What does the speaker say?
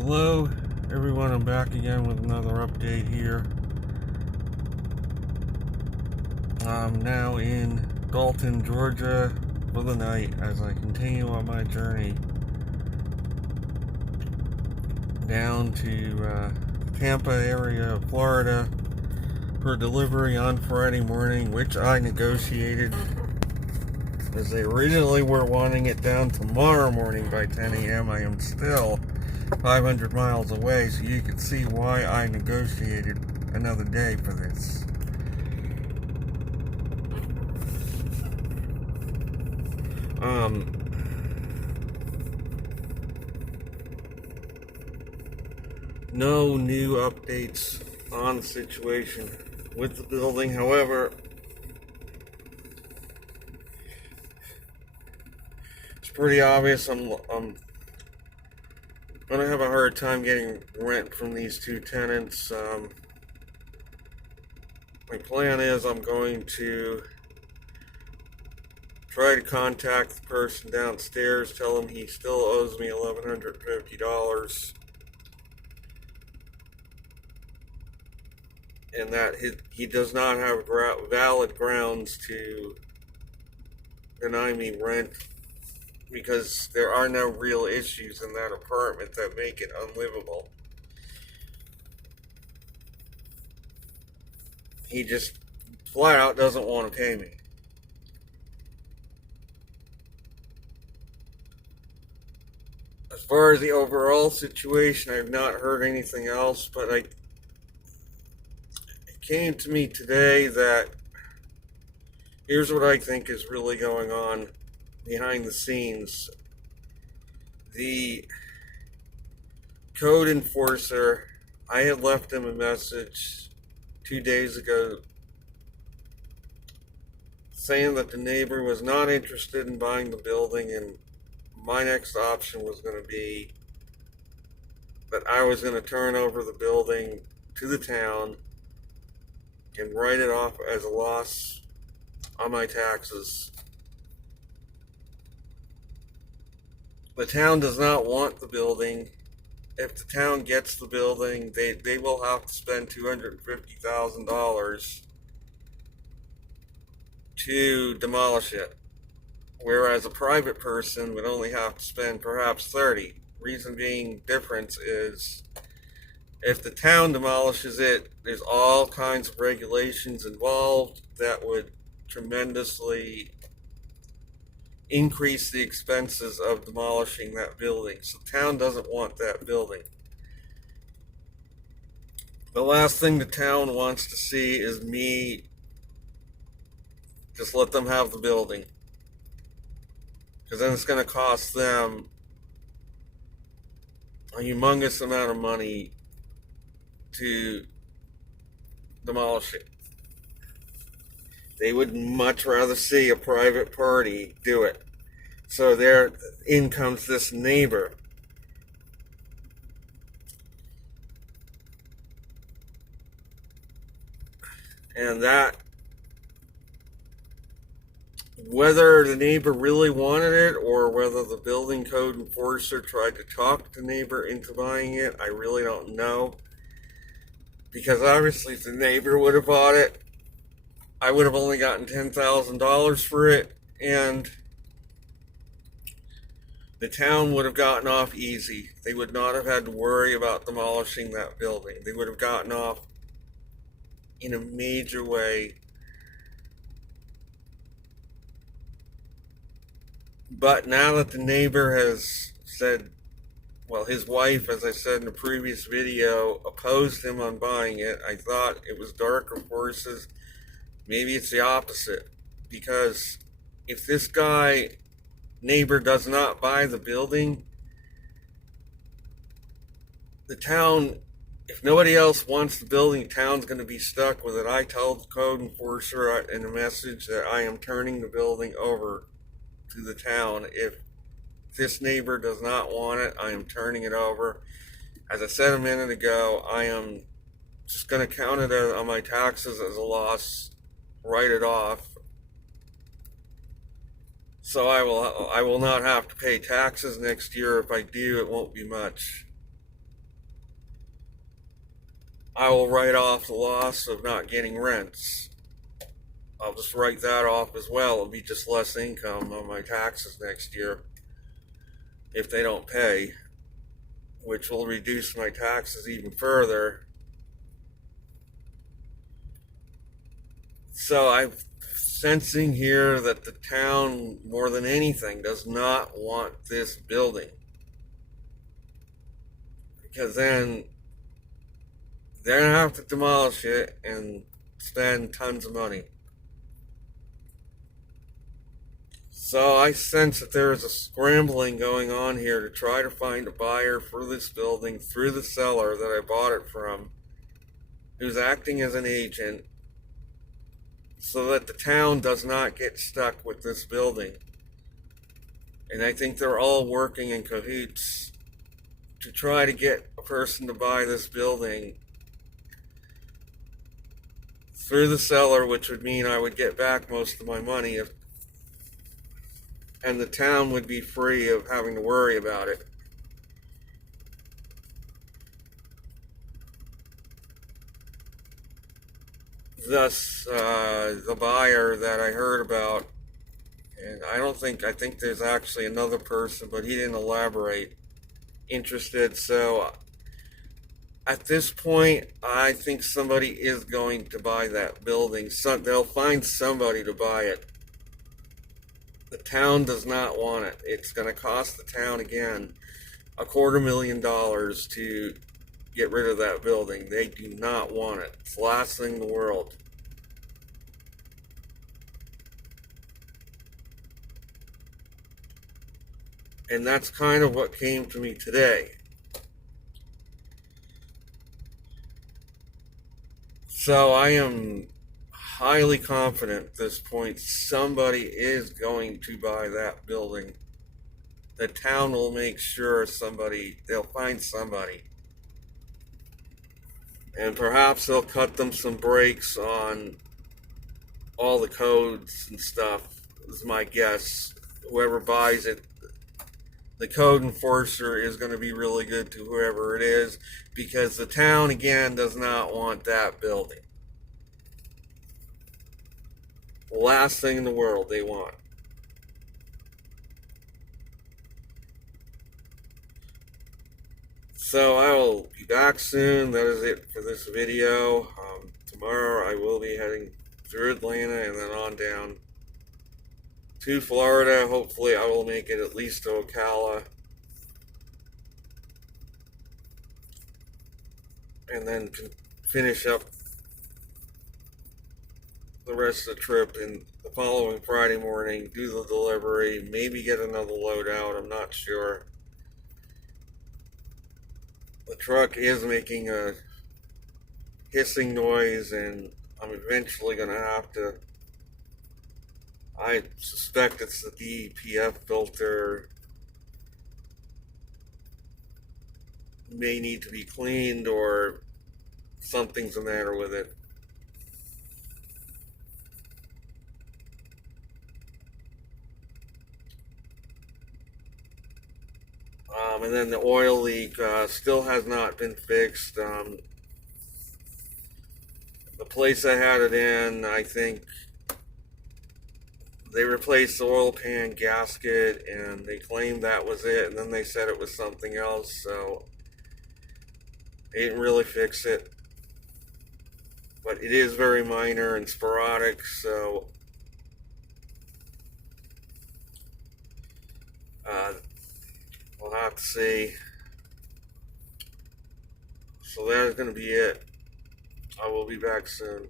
Hello everyone, I'm back again with another update here. I'm now in Dalton, Georgia for the night as I continue on my journey down to Tampa area of Florida for delivery on Friday morning, which I negotiated because they originally were wanting it down tomorrow morning by 10 a.m. I am still 500 miles away, so you can see why I negotiated another day for this. No new updates on the situation with the building. However, it's pretty obvious I'm gonna have a hard time getting rent from these two tenants. My plan is I'm going to try to contact the person downstairs, tell him he still owes me $1,150, and that he does not have valid grounds to deny me rent, because there are no real issues in that apartment that make it unlivable. He just flat out doesn't want to pay me. As far as the overall situation, I've not heard anything else, but it came to me today that here's what I think is really going on behind the scenes. The code enforcer, I had left him a message 2 days ago saying that the neighbor was not interested in buying the building, and my next option was going to be that I was going to turn over the building to the town and write it off as a loss on my taxes. The town does not want the building. If the town gets the building, they will have to spend $250,000 to demolish it, whereas a private person would only have to spend perhaps $30,000. Reason being difference is if the town demolishes it, there's all kinds of regulations involved that would tremendously increase the expenses of demolishing that building. So the town doesn't want that building. The last thing the town wants to see is me just let them have the building, because then it's going to cost them a humongous amount of money to demolish it. They would much rather see a private party do it. So there in comes this neighbor. And that, whether the neighbor really wanted it or whether the building code enforcer tried to talk the neighbor into buying it, I really don't know. Because obviously if the neighbor would have bought it, I would have only gotten $10,000 for it, and the town would have gotten off easy. They would not have had to worry about demolishing that building. They would have gotten off in a major way. But now that the neighbor has said, well, his wife, as I said in a previous video, opposed him on buying it, I thought it was darker forces. Maybe it's the opposite, because if this neighbor does not buy the building, the town, if nobody else wants the building, the town's going to be stuck with it. I told the code enforcer in a message that I am turning the building over to the town. If this neighbor does not want it, I am turning it over. As I said a minute ago, I am just going to count it on my taxes as a loss, write it off, so I will not have to pay taxes next year. If I do, it won't be much. I will write off the loss of not getting rents. I'll just write that off as well. It'll be just less income on my taxes next year if they don't pay, which will reduce my taxes even further. So I'm sensing here that the town, more than anything, does not want this building. Because then they're going to have to demolish it and spend tons of money. So I sense that there is a scrambling going on here to try to find a buyer for this building through the seller that I bought it from, who's acting as an agent, so that the town does not get stuck with this building. And I think they're all working in cahoots to try to get a person to buy this building through the seller, which would mean I would get back most of my money, and the town would be free of having to worry about it. Thus, the buyer that I heard about, and I think there's actually another person, but he didn't elaborate, interested. So at this point, I think somebody is going to buy that building. So they'll find somebody to buy it. The town does not want it. It's going to cost the town, again, $250,000 to get rid of that building. They do not want it. It's the last thing in the world. And that's kind of what came to me today. So I am highly confident at this point somebody is going to buy that building. The town will make sure they'll find somebody. And perhaps they'll cut them some breaks on all the codes and stuff, is my guess. Whoever buys it, the code enforcer is going to be really good to whoever it is, because the town, again, does not want that building. The last thing in the world they want. So I will be back soon. That is it for this video. Tomorrow I will be heading through Atlanta and then on down to Florida. Hopefully I will make it at least to Ocala. And then finish up the rest of the trip in the following Friday morning, do the delivery, maybe get another load out, I'm not sure. The truck is making a hissing noise, and I'm eventually going to have to, I suspect it's the DEPF filter, may need to be cleaned, or something's the matter with it. And then the oil leak still has not been fixed. The place I had it in, I think they replaced the oil pan gasket, and they claimed that was it, and then they said it was something else, so they didn't really fix it. But it is very minor and sporadic, so we'll have to see. So that is going to be it. I will be back soon.